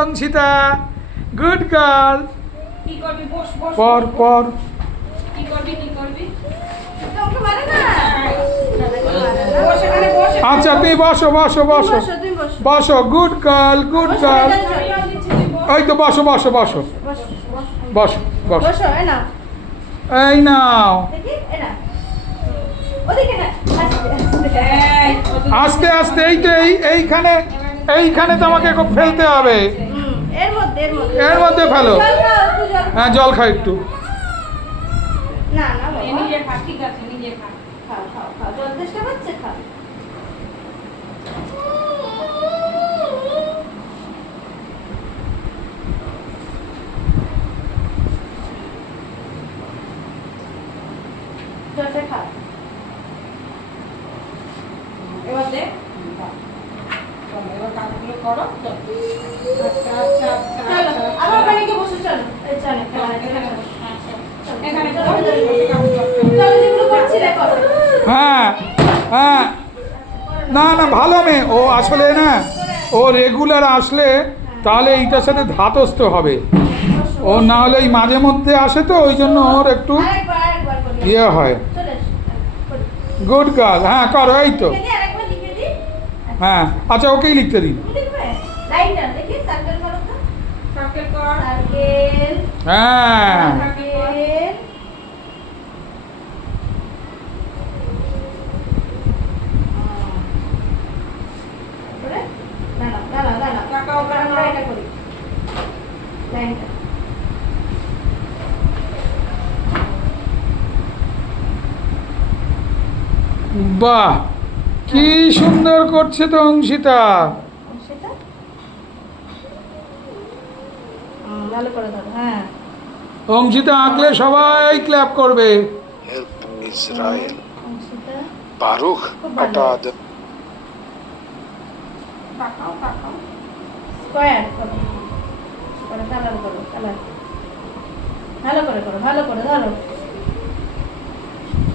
অংশিতা good girl. কি করবি? বস বস। পর পর কি করবি? কি করবি? ওকে মারে না। বস এখানে বস। আচ্ছা তুমি বসো বসো বসো তুমি বসো। বসো গুড গার্ল গুড গার্ল। এই তো বসো বসো বসো বসো বসো বসো এই না। এই নাও দেখি এই না। ওদিকে না। আস্তে আস্তে এই তো এইখানে এইখানে তোমাকে ফেলতে হবে। এর মধ্যে এর মধ্যে ফেলো। জল খাও, একটু জল খাও। হ্যাঁ জল খাও একটু। না না বাবা। নিজে খা, ঠিক আছে, নিজে খা। খাও খাও খাও। জল তেষ্টা পাচ্ছে খাও। জলটা খাও। এবার দে। চলো, এবার কাজগুলো করো। চলো। আচ্ছা আচ্ছা আচ্ছা চলো আচ্ছা। আবার বাড়িতে বসো চলো। এই চলো চলো, এখানে বস। এখানে চলো, বস। চলো যেগুলো করছি দেখো। হ্যাঁ হ্যাঁ না না ভালো মেয়ে ও আসলে না ও রেগুলার আসলে তাহলে এইটার সাথে ধাতস্থ হবে। ও না হলে এই মাঝে মধ্যে আসে তো ওই জন্য ওর একটু আরেকবার করি। ইয়ে হয়। চলে এসো। করি। গুড গার্ল হ্যাঁ করো এই তো। লিখে দিই, আরেকবার লিখে দিই। হ্যাঁ আচ্ছা ওকেই লিখতে দিন। তুমি লিখবে? লাইনটা দেখি সার্কেল করো তো। সার্কেল কর। সার্কেল হ্যাঁ সার্কেল। করে দাঁড়াও দাঁড়াও দাঁড়াও। তাকাও, এবার আমরা তাকাও। এটা করি। লাইনটা। বাহ কি সুন্দর করছে তো অংশিতা। সেটা ভালো করে ধরো। হ্যাঁ অংশিতা আঁকলে সবাই ক্ল্যাপ করবে। Help Israel. সেটা Baruch খুব ভালো। atah Adonai. তাকাও, তাকাও। স্কয়ার করো। করে কালার করো কালার। ভালো করে করো ভালো করে ধরো।